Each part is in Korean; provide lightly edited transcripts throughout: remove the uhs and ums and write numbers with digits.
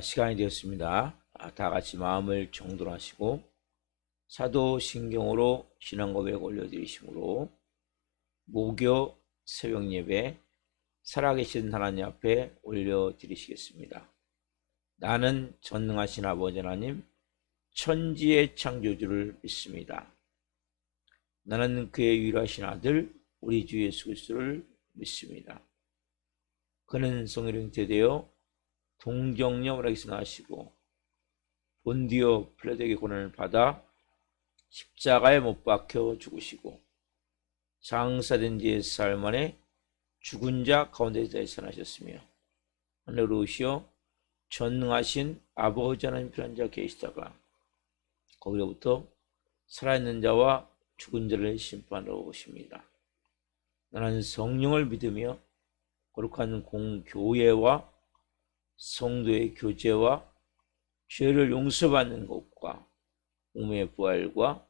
시간이 되었습니다. 다 같이 마음을 정돈하시고 사도신경으로 신앙고백 올려드리심으로 목요 새벽 예배 살아계신 하나님 앞에 올려드리시겠습니다. 나는 전능하신 아버지 하나님 천지의 창조주를 믿습니다. 나는 그의 유일하신 아들 우리 주 예수 그리스도를 믿습니다. 그는 성령으로 잉태되어 동정녀에게서 나시고 본디오 필라도에게 고난을 받아 십자가에 못 박혀 죽으시고 장사된 지 4일 만에 죽은 자 가운데서 살아나셨으며 하늘로 오시어 전능하신 아버지 하나님 편한 자 계시다가 거기로부터 살아있는 자와 죽은 자를 심판하러 오십니다. 나는 성령을 믿으며 거룩한 공교회와 성도의 교제와 죄를 용서받는 것과 몸의 부활과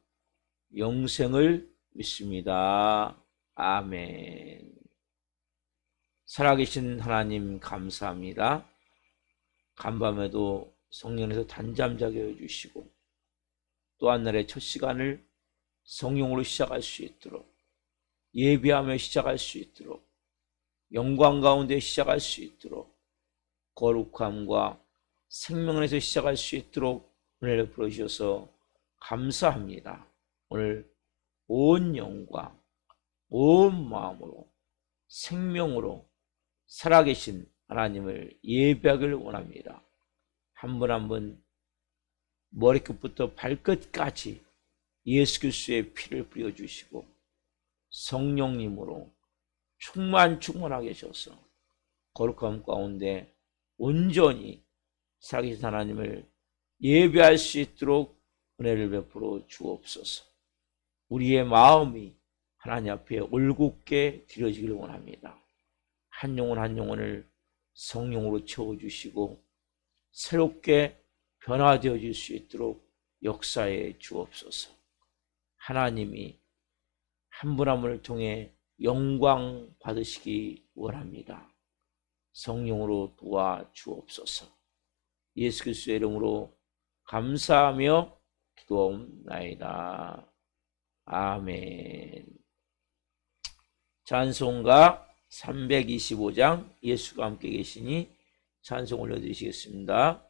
영생을 믿습니다. 아멘. 살아계신 하나님 감사합니다. 간밤에도 성령에서 단잠 자게 해주시고 또 한 날의 첫 시간을 성령으로 시작할 수 있도록 예배하며 시작할 수 있도록 영광 가운데 시작할 수 있도록 거룩함과 생명에서 시작할 수 있도록 은혜를 부어주셔서 감사합니다. 오늘 온 영과 온 마음으로 생명으로 살아계신 하나님을 예배하기를 원합니다. 한 분 한 분 머리끝부터 발끝까지 예수 그리스도의 피를 뿌려주시고 성령님으로 충만하게 하셔서 거룩함 가운데 온전히 살아계신 하나님을 예배할 수 있도록 은혜를 베풀어 주옵소서. 우리의 마음이 하나님 앞에 올곧게 드려지기를 원합니다. 한 영혼 한 영혼을 성령으로 채워주시고 새롭게 변화되어질 수 있도록 역사해 주옵소서. 하나님이 한 분 한 분을 통해 영광 받으시기 원합니다. 성령으로 도와주옵소서. 예수 그리스도의 이름으로 감사하며 기도하옵나이다. 아멘. 찬송가 325장 예수가 함께 계시니 찬송 올려드리시겠습니다.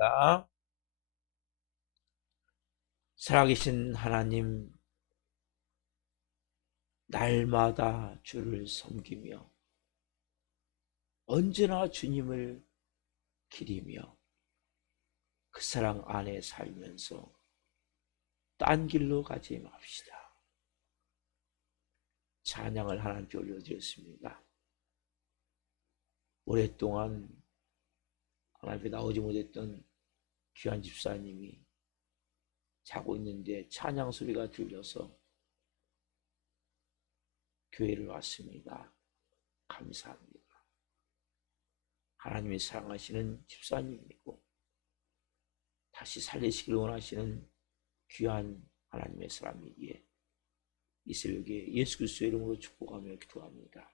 기도합니다. 살아계신 하나님, 날마다 주를 섬기며 언제나 주님을 기리며 그 사랑 안에 살면서 딴 길로 가지 맙시다. 찬양을 하나님께 올려드렸습니다. 오랫동안 하나님 앞에 나오지 못했던 귀한 집사님이 자고 있는데 찬양 소리가 들려서 교회를 왔습니다. 감사합니다. 하나님이 사랑하시는 집사님이고 다시 살리시기를 원하시는 귀한 하나님의 사람이기에 이 새벽에 예수 그리스도의 이름으로 축복하며 기도합니다.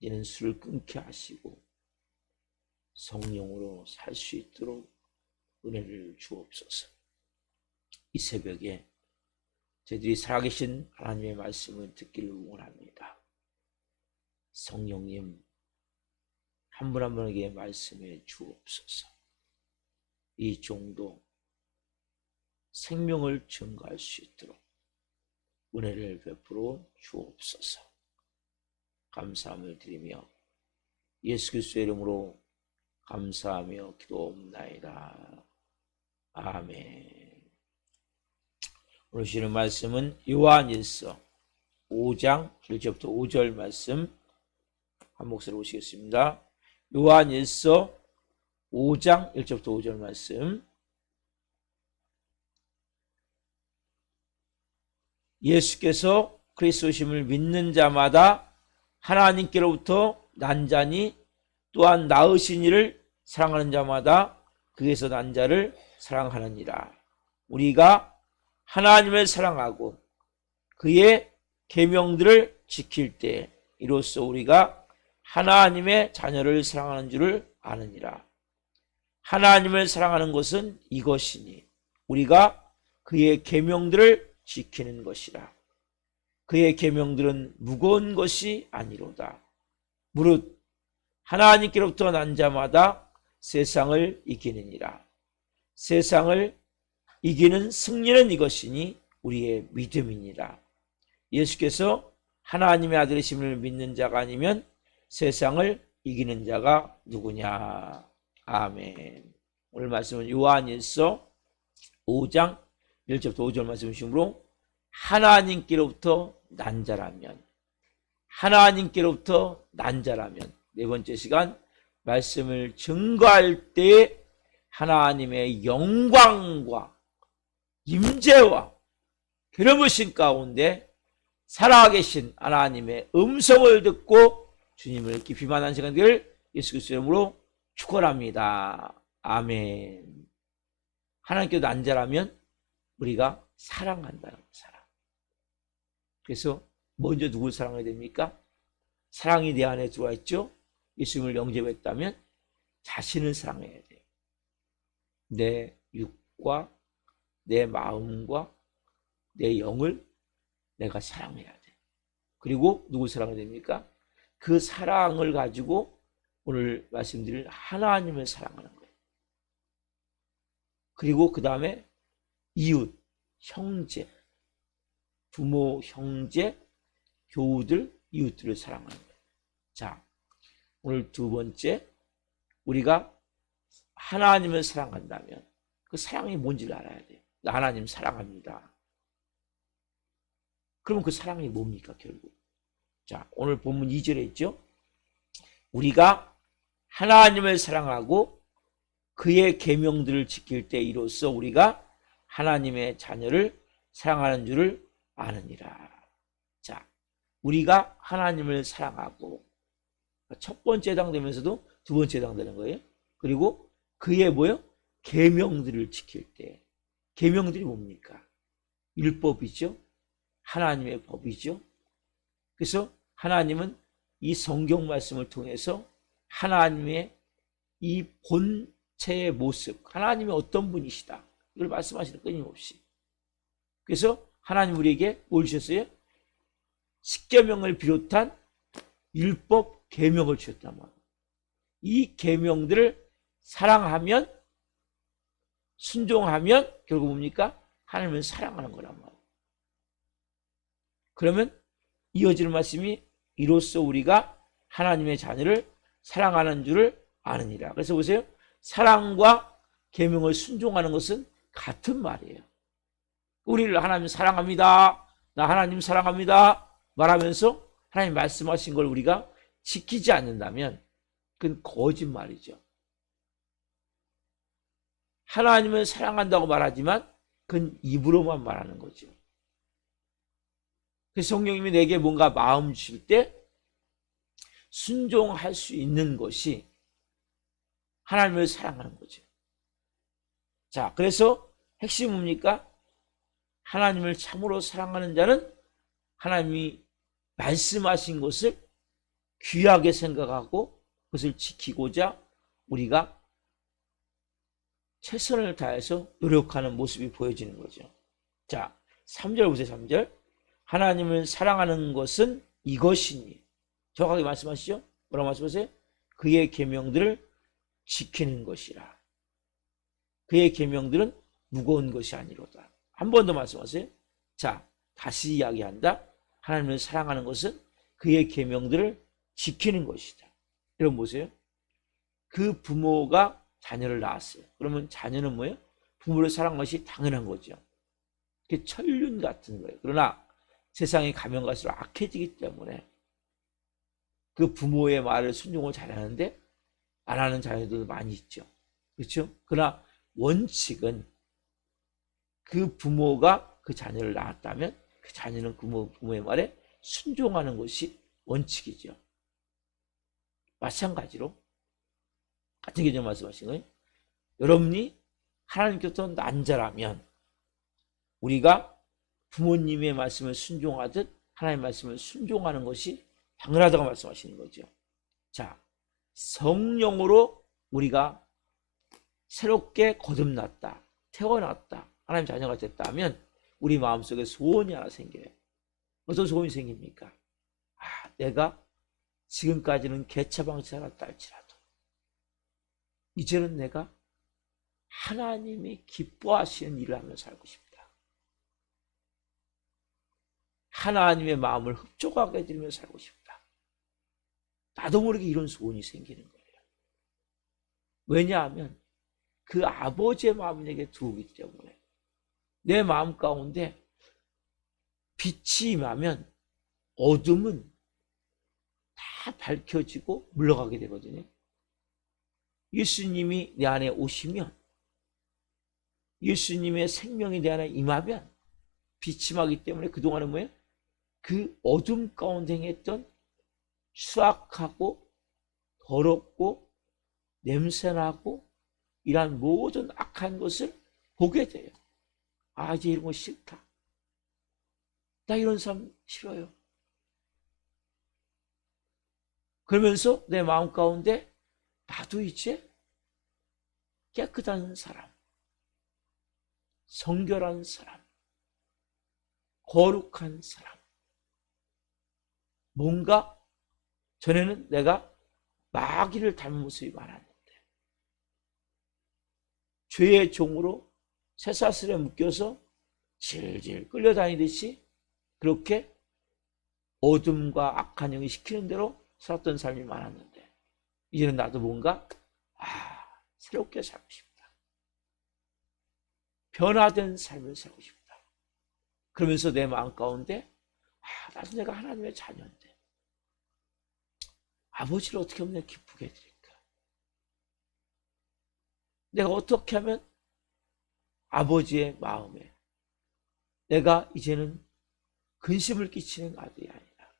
이는 술을 끊게 하시고 성령으로 살 수 있도록 은혜를 주옵소서. 이 새벽에 저희들이 살아계신 하나님의 말씀을 듣기를 원합니다. 성령님 한 분 한 분에게 말씀해 주옵소서. 이 종도 생명을 증거할 수 있도록 은혜를 베풀어 주옵소서. 감사함을 드리며 예수 그리스도의 이름으로 감사하며 기도옵나이다. 아멘. 오늘 주시는 말씀은 요한일서 5장 1절부터 5절 말씀 한 목소리로 보시겠습니다. 요한일서 5장 1절부터 5절 말씀. 예수께서 그리스도심을 믿는 자마다 하나님께로부터 난 자니 또한 낳으신 이를 사랑하는 자마다 그에서 난 자를 사랑하느니라. 우리가 하나님을 사랑하고 그의 계명들을 지킬 때 이로써 우리가 하나님의 자녀를 사랑하는 줄을 아느니라. 하나님을 사랑하는 것은 이것이니 우리가 그의 계명들을 지키는 것이라. 그의 계명들은 무거운 것이 아니로다. 무릇 하나님께로부터 난 자마다 세상을 이기느니라. 세상을 이기는 승리는 이것이니 우리의 믿음이니라. 예수께서 하나님의 아들이심을 믿는 자가 아니면 세상을 이기는 자가 누구냐. 아멘. 오늘 말씀은 요한일서 5장 1절부터 5절 말씀이시므로 하나님께로부터 난 자라면, 하나님께로부터 난 자라면, 네 번째 시간 말씀을 증거할 때 하나님의 영광과 임재와 괴로우신 가운데 살아계신 하나님의 음성을 듣고 주님을 깊이 만난 시간들 예수 그리스도의 이름으로 축원합니다. 아멘. 하나님께로 난 자라면 우리가 사랑한다는 사랑. 그래서 먼저 누굴 사랑해야 됩니까? 사랑이 내 안에 들어와 있죠. 예수님을 영접했다면 자신을 사랑해야 돼요. 내 육과 내 마음과 내 영을 내가 사랑해야 돼. 그리고 누굴 사랑해야 됩니까? 그 사랑을 가지고 오늘 말씀드릴 하나님을 사랑하는 거예요. 그리고 그 다음에 이웃, 형제, 부모, 형제, 교우들, 이웃들을 사랑하는 거예요. 자, 오늘 두 번째, 우리가 하나님을 사랑한다면 그 사랑이 뭔지를 알아야 돼요. 하나님 사랑합니다. 그러면 그 사랑이 뭡니까 결국? 자, 오늘 본문 2절에 있죠. 우리가 하나님을 사랑하고 그의 계명들을 지킬 때 이로써 우리가 하나님의 자녀를 사랑하는 줄을 아느니라. 자, 우리가 하나님을 사랑하고 첫 번째 해당되면서도 두 번째 해당되는 거예요. 그리고 그의 뭐요? 계명들을 지킬 때. 계명들이 뭡니까? 율법이죠. 하나님의 법이죠. 그래서 하나님은 이 성경 말씀을 통해서 하나님의 이 본체의 모습, 하나님이 어떤 분이시다, 이걸 말씀하시는 끊임없이. 그래서 하나님 우리에게 뭘 주셨어요? 십계명을 비롯한 율법 계명을 주셨단 말이에요. 이 계명들을 사랑하면 순종하면 결국 뭡니까? 하나님을 사랑하는 거란 말이에요. 그러면 이어지는 말씀이 이로써 우리가 하나님의 자녀를 사랑하는 줄을 아느니라. 그래서 보세요. 사랑과 계명을 순종하는 것은 같은 말이에요. 우리를 하나님 사랑합니다. 나 하나님 사랑합니다. 말하면서 하나님 말씀하신 걸 우리가 지키지 않는다면 그건 거짓말이죠. 하나님을 사랑한다고 말하지만 그건 입으로만 말하는 거죠. 그래서 성령님이 내게 뭔가 마음 주실 때 순종할 수 있는 것이 하나님을 사랑하는 거죠. 자, 그래서 핵심은 뭡니까? 하나님을 참으로 사랑하는 자는 하나님이 말씀하신 것을 귀하게 생각하고 그것을 지키고자 우리가 최선을 다해서 노력하는 모습이 보여지는 거죠. 자, 3절 보세요. 3절. 하나님을 사랑하는 것은 이것이니. 정확하게 말씀하시죠? 뭐라고 말씀하세요? 그의 계명들을 지키는 것이라. 그의 계명들은 무거운 것이 아니로다. 한 번 더 말씀하세요. 자, 다시 이야기한다. 하나님을 사랑하는 것은 그의 계명들을 지키는 것이다. 여러분 보세요. 그 부모가 자녀를 낳았어요. 그러면 자녀는 뭐예요? 부모를 사랑하는 것이 당연한 거죠. 그게 천륜 같은 거예요. 그러나 세상에 가면 갈수록 악해지기 때문에 그 부모의 말을 순종을 잘하는데 안 하는 자녀들도 많이 있죠. 그렇죠? 그러나 원칙은 그 부모가 그 자녀를 낳았다면 그 자녀는 그 부모의 말에 순종하는 것이 원칙이죠. 마찬가지로 같은 개념 말씀하신 거예요. 여러분이 하나님께서 난 자라면 우리가 부모님의 말씀을 순종하듯 하나님의 말씀을 순종하는 것이 당연하다고 말씀하시는 거죠. 자, 성령으로 우리가 새롭게 거듭났다, 태어났다, 하나님 자녀가 됐다면 우리 마음속에 소원이 하나 생겨요. 어떤 소원이 생깁니까? 아, 내가 지금까지는 개차방치 살았다 할지라도 이제는 내가 하나님이 기뻐하시는 일을 하며 살고 싶다. 하나님의 마음을 흡족하게 해드리며 살고 싶다. 나도 모르게 이런 소원이 생기는 거예요. 왜냐하면 그 아버지의 마음이 내게 들어오기 때문에 내 마음 가운데 빛이 임하면 어둠은 다 밝혀지고 물러가게 되거든요. 예수님이 내 안에 오시면, 예수님의 생명이 내 안에 임하면 빛이 임하기 때문에 그동안은 뭐예요? 그 어둠 가운데 행했던 수악하고 더럽고 냄새나고 이러한 모든 악한 것을 보게 돼요. 아, 이제 이런 거 싫다. 나 이런 삶 싫어요. 그러면서 내 마음 가운데 나도 이제 깨끗한 사람, 성결한 사람, 거룩한 사람. 뭔가 전에는 내가 마귀를 닮은 모습이 많았는데 죄의 종으로 쇠사슬에 묶여서 질질 끌려다니듯이 그렇게 어둠과 악한 영이 시키는 대로 살았던 삶이 많았는데 이제는 나도 뭔가 새롭게 살고 싶다. 변화된 삶을 살고 싶다. 그러면서 내 마음 가운데 나도 내가 하나님의 자녀인데 아버지를 어떻게 하면 내가 기쁘게 해드릴까? 내가 어떻게 하면 아버지의 마음에 내가 이제는 근심을 끼치는 아들이 아니라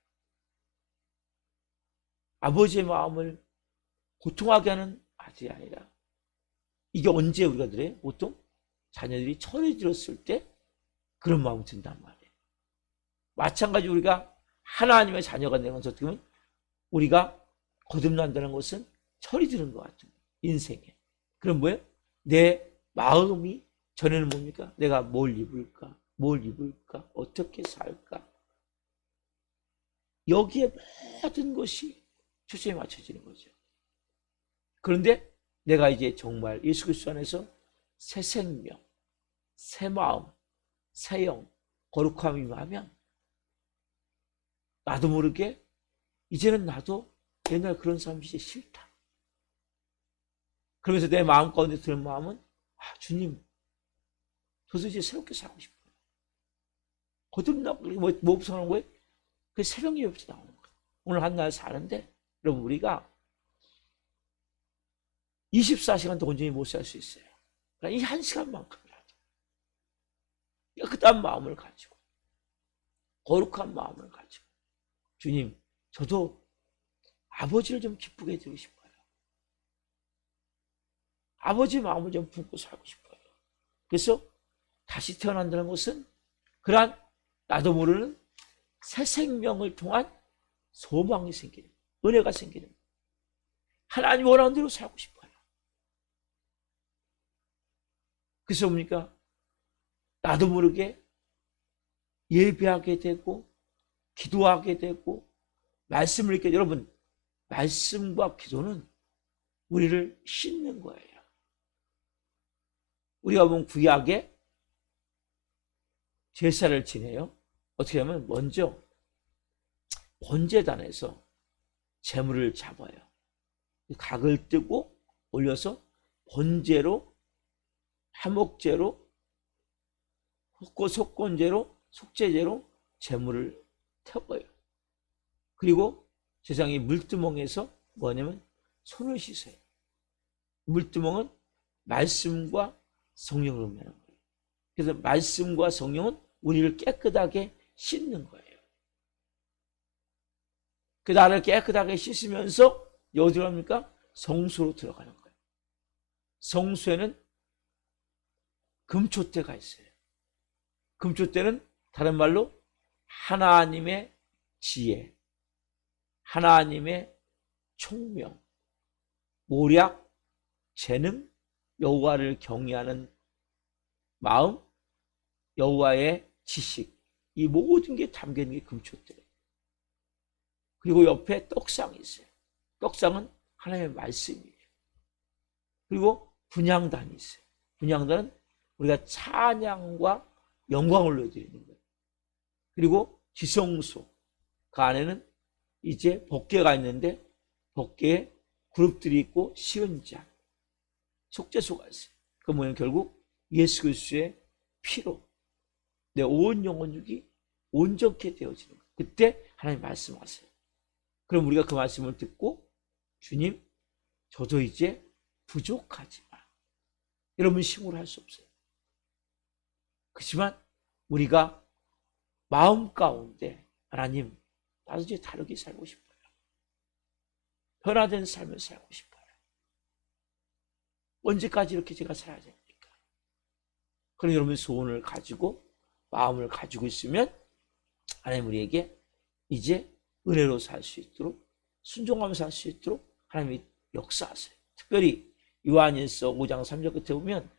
아버지의 마음을 고통하게 하는 아들이 아니라 이게 언제 우리가 그래요? 보통 자녀들이 철이 들었을 때 그런 마음이 든단 말이에요. 마찬가지로 우리가 하나님의 자녀가 되는 것은 어떻게 보면 우리가 거듭난다는 것은 철이 드는 것 같은 거예요. 인생에. 그럼 뭐예요? 내 마음이 전에는 뭡니까? 내가 뭘 입을까? 뭘 입을까? 어떻게 살까? 여기에 모든 것이 초점이 맞춰지는 거죠. 그런데 내가 이제 정말 예수 그리스도 안에서 새 생명, 새 마음, 새 영, 거룩함이 임하면 나도 모르게 이제는 나도 옛날 그런 삶이 이제 싫다. 그러면서 내 마음 가운데 드는 마음은 주님, 저도 이제 새롭게 살고 싶어요. 거듭나고 뭐 부상하는 거예요? 그 새벽 예배부터 나오는 거예요. 오늘 한 날 사는데 여러분 우리가 24시간도 온전히 못 살 수 있어요. 그러니까 이 한 시간만큼이라도 깨끗한 마음을 가지고 거룩한 마음을 가지고 주님, 저도 아버지를 좀 기쁘게 해드리고 싶어요. 아버지 마음을 좀 품고 살고 싶어요. 그래서 다시 태어난다는 것은 그러한 나도 모르는 새 생명을 통한 소망이 생기는, 은혜가 생기는, 하나님 원하는 대로 살고 싶어요. 그래서 뭡니까? 나도 모르게 예배하게 되고 기도하게 되고 말씀을 읽게, 여러분 말씀과 기도는 우리를 씻는 거예요. 우리가 보면 구약에 제사를 지내요. 어떻게 하면 먼저 번제단에서 제물을 잡아요. 각을 뜨고 올려서 번제로, 화목제로, 속건제로, 속죄제로 제물을 태워요. 그리고 제사장이 물두멍에서 뭐냐면 손을 씻어요. 물두멍은 말씀과 성령을 의미하는 거예요. 그래서 말씀과 성령은 우리를 깨끗하게 씻는 거예요. 그 나를 깨끗하게 씻으면서 어디로 갑니까? 성소로 들어가는 거예요. 성소에는 금초대가 있어요. 금초대는 다른 말로 하나님의 지혜, 하나님의 총명, 모략, 재능, 여호와를 경외하는 마음, 여호와의 지식, 이 모든 게 담겨있는 게 금초대예요. 그리고 옆에 떡상이 있어요. 떡상은 하나님의 말씀이에요. 그리고 분향단이 있어요. 분향단은 우리가 찬양과 영광을 올려드리는 거예요. 그리고 지성소, 그 안에는 이제 법궤가 있는데 법궤에 그룹들이 있고 시은장, 속죄소가 있어요. 그 뭐냐면 결국 예수 그리스도의 피로 내 온 영혼 육이 온전케 되어지는 거예요. 그때 하나님 말씀하세요. 그럼 우리가 그 말씀을 듣고 주님, 저도 이제 부족하지만 여러분 힘으로 할 수 없어요. 그렇지만 우리가 마음 가운데 하나님, 나도 이제 다르게 살고 싶어요. 변화된 삶을 살고 싶어요. 언제까지 이렇게 제가 살아야 됩니까? 그럼 여러분 소원을 가지고 마음을 가지고 있으면 하나님 우리에게 이제 은혜로 살 수 있도록, 순종하면서 살 수 있도록 하나님이 역사하세요. 특별히 요한일서 5장 3절 끝에 보면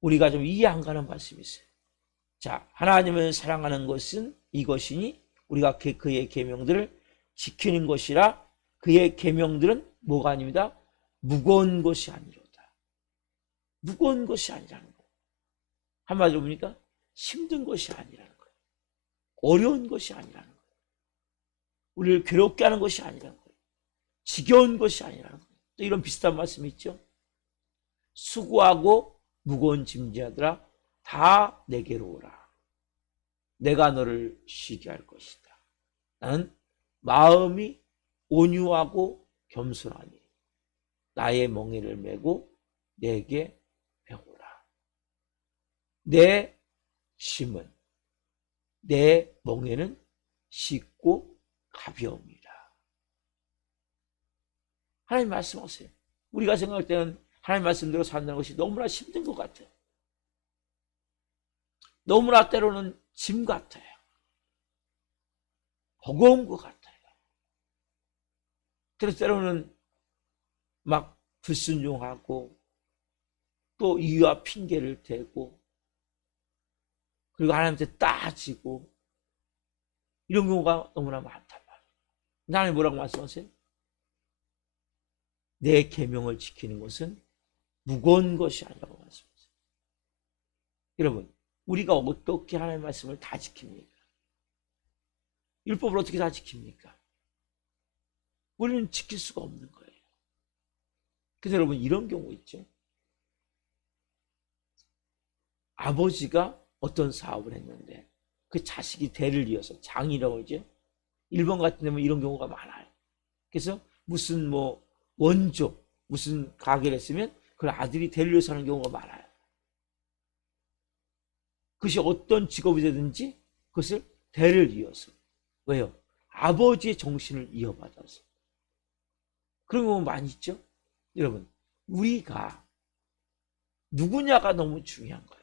우리가 좀 이해 안 가는 말씀이 있어요. 자, 하나님을 사랑하는 것은 이것이니 우리가 그의 계명들을 지키는 것이라. 그의 계명들은 뭐가 아닙니다. 무거운 것이 아니로다. 무거운 것이 아니라는 거예요. 한마디로 보니까 힘든 것이 아니라는 거예요. 어려운 것이 아니라는 거예요. 우리를 괴롭게 하는 것이 아니라는 거예요. 지겨운 것이 아니라는 거예요. 또 이런 비슷한 말씀이 있죠. 수고하고 무거운 짐지하더라 다 내게로 오라. 내가 너를 쉬게 할 것이다. 나는 마음이 온유하고 겸손하니 나의 멍에를 메고 내게 배우라. 내 짐은, 내 멍에는 쉽고 가벼움이라. 하나님 말씀하세요. 우리가 생각할 때는 하나님 말씀대로 산다는 것이 너무나 힘든 것 같아요. 너무나 때로는 짐 같아요. 버거운 것 같아요. 그래서 때로는 막 불순종하고 또 이유와 핑계를 대고 그리고 하나님한테 따지고 이런 경우가 너무나 많단 말이에요. 하나님 뭐라고 말씀하세요? 내 계명을 지키는 것은 무거운 것이 아니라고 말씀하세요. 여러분, 우리가 어떻게 하나님의 말씀을 다 지킵니까? 율법을 어떻게 다 지킵니까? 우리는 지킬 수가 없는 거예요. 그래서 여러분, 이런 경우 있죠. 아버지가 어떤 사업을 했는데 그 자식이 대를 이어서 장이라고 하죠. 일본 같은 데는 이런 경우가 많아요. 그래서 무슨 뭐 원조 무슨 가게를 했으면 그 아들이 대를 이어서 하는 경우가 많아요. 그것이 어떤 직업이 되든지 그것을 대를 이어서. 왜요? 아버지의 정신을 이어받아서. 그런 경우 많이 있죠. 여러분, 우리가 누구냐가 너무 중요한 거예요.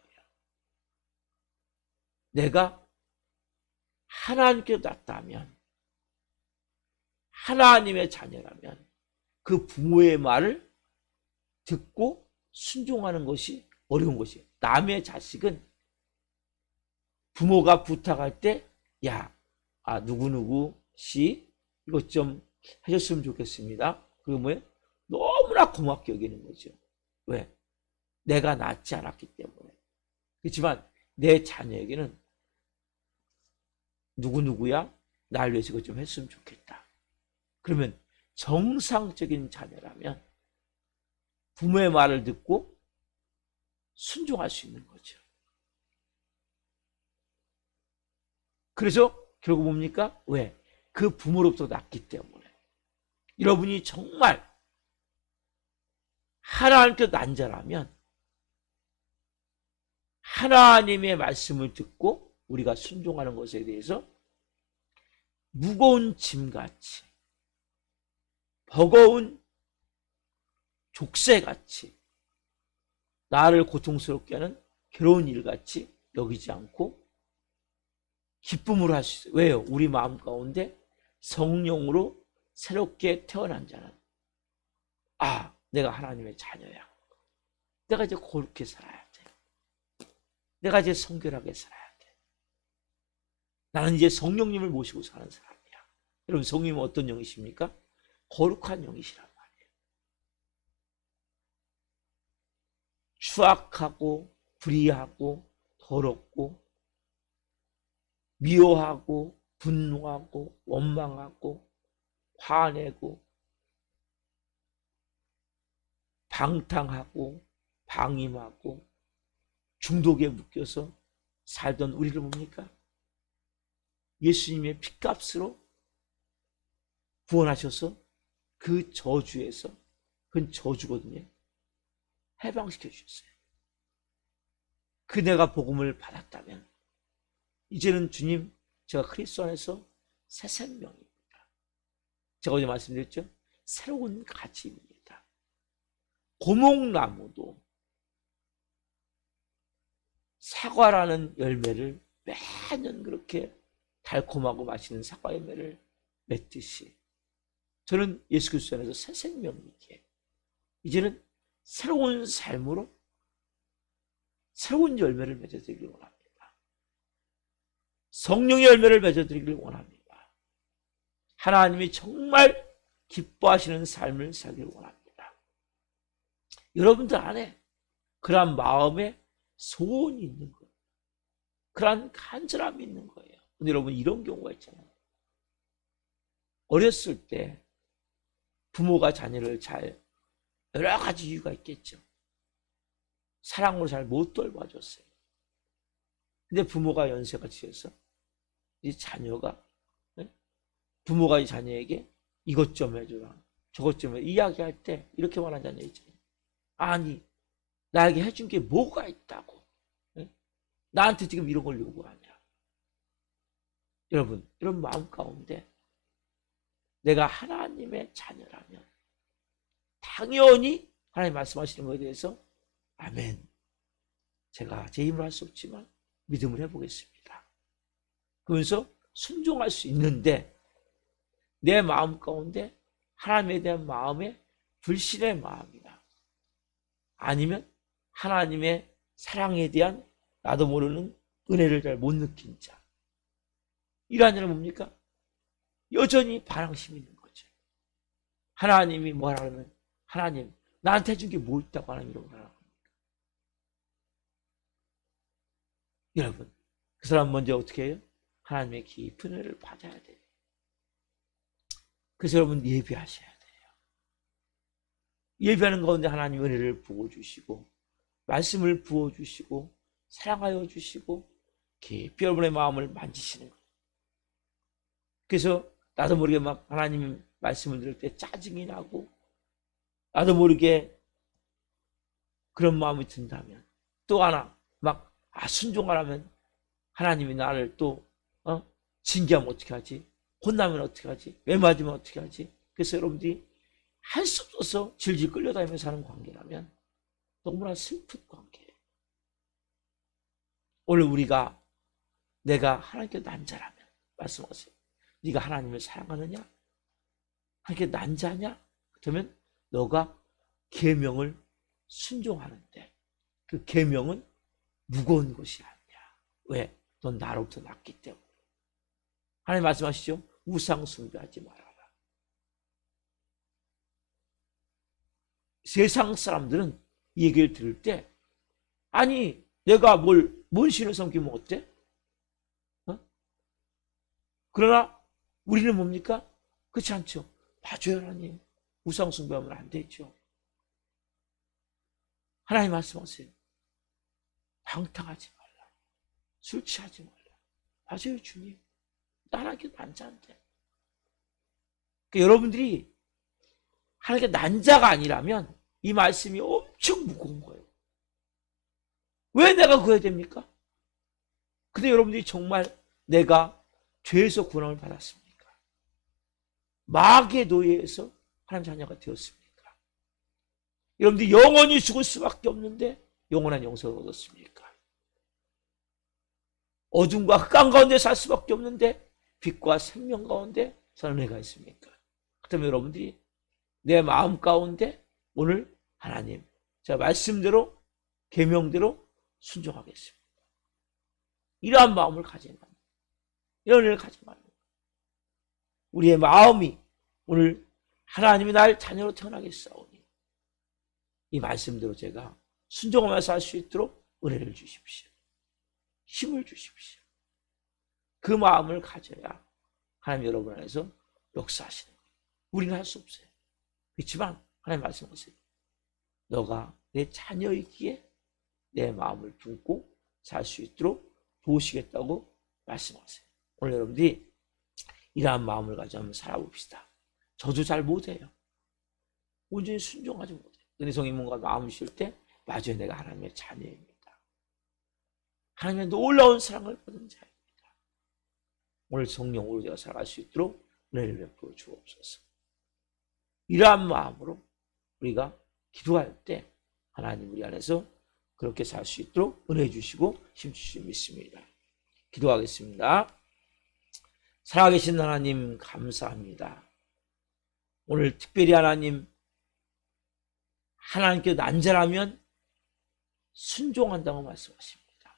내가 하나님께 낳았다면, 하나님의 자녀라면 그 부모의 말을 듣고 순종하는 것이 어려운 것이에요. 남의 자식은 부모가 부탁할 때, 야, 누구누구 씨 이것 좀 하셨으면 좋겠습니다. 그리고 뭐예요? 너무나 고맙게 여기는 거죠. 왜? 내가 낳지 않았기 때문에. 그렇지만 내 자녀에게는 누구누구야? 날 위해서 이것 좀 했으면 좋겠다. 그러면 정상적인 자녀라면 부모의 말을 듣고 순종할 수 있는 거죠. 그래서 결국 뭡니까? 왜? 그 부모로부터 났기 때문에. 여러분이 정말 하나님께 난 자라면 하나님의 말씀을 듣고 우리가 순종하는 것에 대해서 무거운 짐같이 버거운 족쇄같이 나를 고통스럽게 하는 괴로운 일같이 여기지 않고 기쁨으로 할 수 있어요. 왜요? 우리 마음 가운데 성령으로 새롭게 태어난 자는 내가 하나님의 자녀야. 내가 이제 거룩히 살아야 돼. 내가 이제 성결하게 살아야 돼. 나는 이제 성령님을 모시고 사는 사람이야. 여러분, 성령님은 어떤 영이십니까? 거룩한 영이시란 말이에요. 추악하고 불의하고 더럽고 미워하고 분노하고 원망하고 화내고 방탕하고 방임하고 중독에 묶여서 살던 우리를 뭡니까? 예수님의 핏값으로 구원하셔서 그 저주에서, 그건 저주거든요, 해방시켜 주셨어요. 그네가 복음을 받았다면 이제는 주님, 제가 그리스도 안에서 새 생명입니다. 제가 어제 말씀드렸죠? 새로운 가치입니다. 고목나무도 사과라는 열매를 매년 그렇게 달콤하고 맛있는 사과 열매를 맺듯이 저는 예수 그리스도 안에서 새 생명이기에 이제는 새로운 삶으로 새로운 열매를 맺어드리길 원합니다. 성령의 열매를 맺어드리길 원합니다. 하나님이 정말 기뻐하시는 삶을 살길 원합니다. 여러분들 안에 그러한 마음의 소원이 있는 거예요. 그러한 간절함이 있는 거예요. 근데 여러분, 이런 경우가 있잖아요. 어렸을 때 부모가 자녀를 여러 가지 이유가 있겠죠. 사랑으로 잘 못 돌봐줬어요. 근데 부모가 연세가 지어서 이 자녀가, 부모가 이 자녀에게 이것 좀 해줘라, 저것 좀 해줘라 이야기할 때 이렇게 말하는 자녀 있잖아요. 아니, 나에게 해준 게 뭐가 있다고 나한테 지금 이런 걸 요구하냐. 여러분, 이런 마음 가운데 내가 하나님의 자녀라면 당연히 하나님 말씀하시는 것에 대해서 아멘, 제가 제 힘으로 할 수 없지만 믿음을 해보겠습니다. 그러면서 순종할 수 있는데 내 마음 가운데 하나님에 대한 마음의 불신의 마음이나 아니면 하나님의 사랑에 대한 나도 모르는 은혜를 잘 못 느낀 자, 이러한 자는 뭡니까? 여전히 반항심이 있는 거죠. 하나님이 뭐라 그러면 하나님 나한테 해준 게 뭐 있다고 하나님 이러고 하라. 여러분, 그 사람 먼저 어떻게 해요? 하나님의 깊은 은혜를 받아야 돼요. 그래서 여러분 예배하셔야 돼요. 예배하는 가운데 하나님 은혜를 부어주시고 말씀을 부어주시고 사랑하여 주시고 깊이 여러분의 마음을 만지시는 거예요. 그래서 나도 모르게 막 하나님 말씀을 들을 때 짜증이 나고 나도 모르게 그런 마음이 든다면 또 하나 막 순종하라면 하나님이 나를 또 징계하면 어떻게 하지? 혼나면 어떻게 하지? 매 맞으면 어떻게 하지? 그래서 여러분들이 할 수 없어서 질질 끌려다니면서 사는 관계라면 너무나 슬픈 관계예요. 오늘 우리가 내가 하나님께 난 자라면 말씀하세요. 네가 하나님을 사랑하느냐? 하나님께 난 자냐? 그러면 너가 계명을 순종하는데 그 계명은 무거운 것이 아니야. 왜? 넌 나로부터 났기 때문에. 하나님 말씀하시죠. 우상 숭배하지 말아라. 세상 사람들은 이 얘기를 들을 때 아니 내가 뭔 신을 섬기면 어때? 그러나 우리는 뭡니까? 그렇지 않죠. 맞아요 하나님. 우상 숭배하면 안 되죠. 하나님 말씀하세요. 방탕하지 말라. 술 취하지 말라. 맞아요 주님. 하나님께 난자인데. 그러니까 여러분들이 하나님께 난자가 아니라면 이 말씀이 엄청 무거운 거예요. 왜 내가 그래야 됩니까? 근데 여러분들이 정말 내가 죄에서 구원을 받았습니까? 마귀의 노예에서 하나님 자녀가 되었습니까? 여러분들이 영원히 죽을 수밖에 없는데 영원한 영생을 얻었습니까? 어둠과 흑암 가운데 살 수밖에 없는데 빛과 생명 가운데 사는 은혜가 있습니까? 그렇다면 여러분들이 내 마음 가운데 오늘 하나님 제가 말씀대로 계명대로 순종하겠습니다. 이러한 마음을 가진다. 이런 은혜를 가진 말입니다. 우리의 마음이 오늘 하나님이 날 자녀로 태어나겠사오니 이 말씀대로 제가 순종하면서 살 수 있도록 은혜를 주십시오. 힘을 주십시오. 그 마음을 가져야 하나님 여러분 안에서 역사하시는 거예요. 우리는 할 수 없어요. 그렇지만 하나님 말씀하세요. 너가 내 자녀이기에 내 마음을 품고 살 수 있도록 도우시겠다고 말씀하세요. 오늘 여러분들이 이러한 마음을 가지고 한번 살아봅시다. 저도 잘 못해요. 온전히 순종하지 못해요. 은혜성이 뭔가 마음을 쉴 때 맞아요. 내가 하나님의 자녀입니다. 하나님의 놀라운 사랑을 받은 자입니다. 오늘 성령으로 제가 살아갈 수 있도록 은혜를 베풀어 주옵소서. 이러한 마음으로 우리가 기도할 때 하나님 우리 안에서 그렇게 살 수 있도록 은혜 주시고 힘 주시기 믿습니다. 기도하겠습니다. 살아계신 하나님 감사합니다. 오늘 특별히 하나님께 난자라면 순종한다고 말씀하십니다.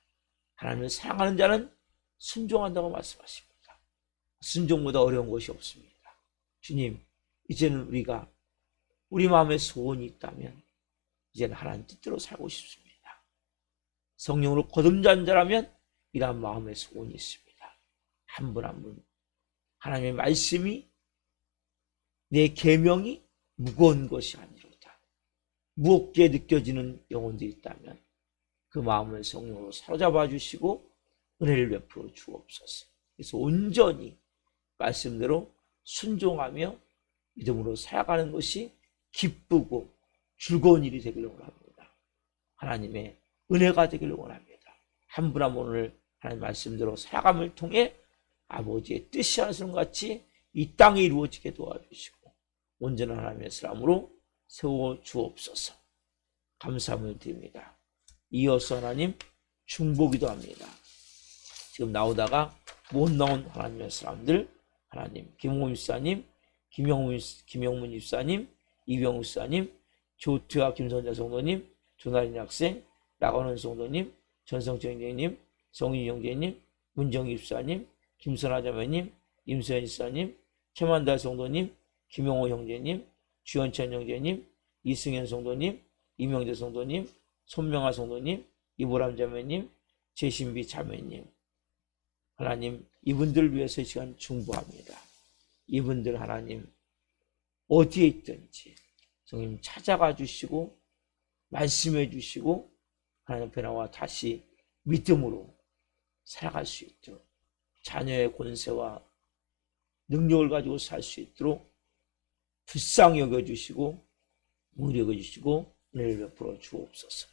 하나님을 사랑하는 자는 순종한다고 말씀하십니다. 순종보다 어려운 것이 없습니다. 주님, 이제는 우리가 우리 마음에 소원이 있다면 이제는 하나님 뜻대로 살고 싶습니다. 성령으로 거듭난 자라면 이러한 마음의 소원이 있습니다. 한 분 한 분 하나님의 말씀이 내 계명이 무거운 것이 아니로다. 무겁게 느껴지는 영혼들이 있다면 그 마음을 성령으로 사로잡아 주시고 은혜를 베풀어 주옵소서. 그래서 온전히 말씀대로 순종하며 믿음으로 살아가는 것이 기쁘고 즐거운 일이 되기를 원합니다. 하나님의 은혜가 되기를 원합니다. 한 분 한 분 오늘 하나님 말씀대로 살아감을 통해 아버지의 뜻이 하시는 것 같이 이 땅에 이루어지게 도와주시고 온전한 하나님의 사람으로 세워주옵소서. 감사함을 드립니다. 이어서 하나님 중보기도 합니다. 지금 나오다가 못 나온 하나님의 사람들 하나님 김홍호 집사님, 김영문 집사님, 이병우 집사님, 조트와 김선자 성도님, 조나린 학생, 나건원 성도님, 전성철 형제님, 성윤 형제님, 문정희 집사님, 김선아 자매님, 임수현 집사님, 최만달 성도님, 김용호 형제님, 주현찬 형제님, 이승현 성도님, 이명재 성도님, 손명아 성도님, 이보람 자매님, 재신비 자매님, 하나님 이분들을 위해서 이 시간 중보합니다. 이분들 하나님 어디에 있든지 성님 찾아가 주시고 말씀해 주시고 하나님 앞에 나와 다시 믿음으로 살아갈 수 있도록 자녀의 권세와 능력을 가지고 살 수 있도록 불쌍히 여겨주시고 긍휼히 여겨주시고 은혜를 베풀어 주옵소서.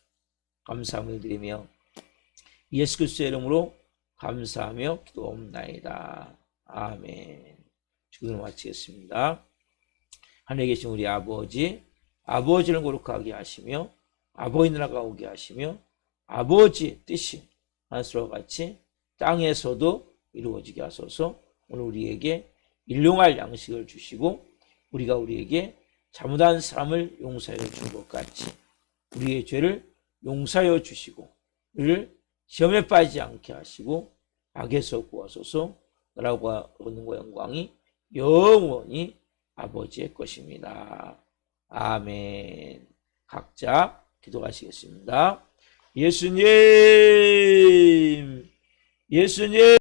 감사함을 드리며 예수 그리스도의 이름으로 감사하며 기도옵나이다. 아멘. 기도를 마치겠습니다. 하늘에 계신 우리 아버지, 아버지를 거룩하게 하시며 아버지 나라가 오게 하시며 아버지 뜻이 하늘과 같이 땅에서도 이루어지게 하소서. 오늘 우리에게 일용할 양식을 주시고 우리가 우리에게 잘못한 사람을 용서해 준 것 같이 우리의 죄를 용서하여 주시고 우리를 시험에 빠지지 않게 하시고 악에서 구하소서. 나라와 은혜와 영광이 영원히 아버지의 것입니다. 아멘. 각자 기도하시겠습니다. 예수님, 예수님.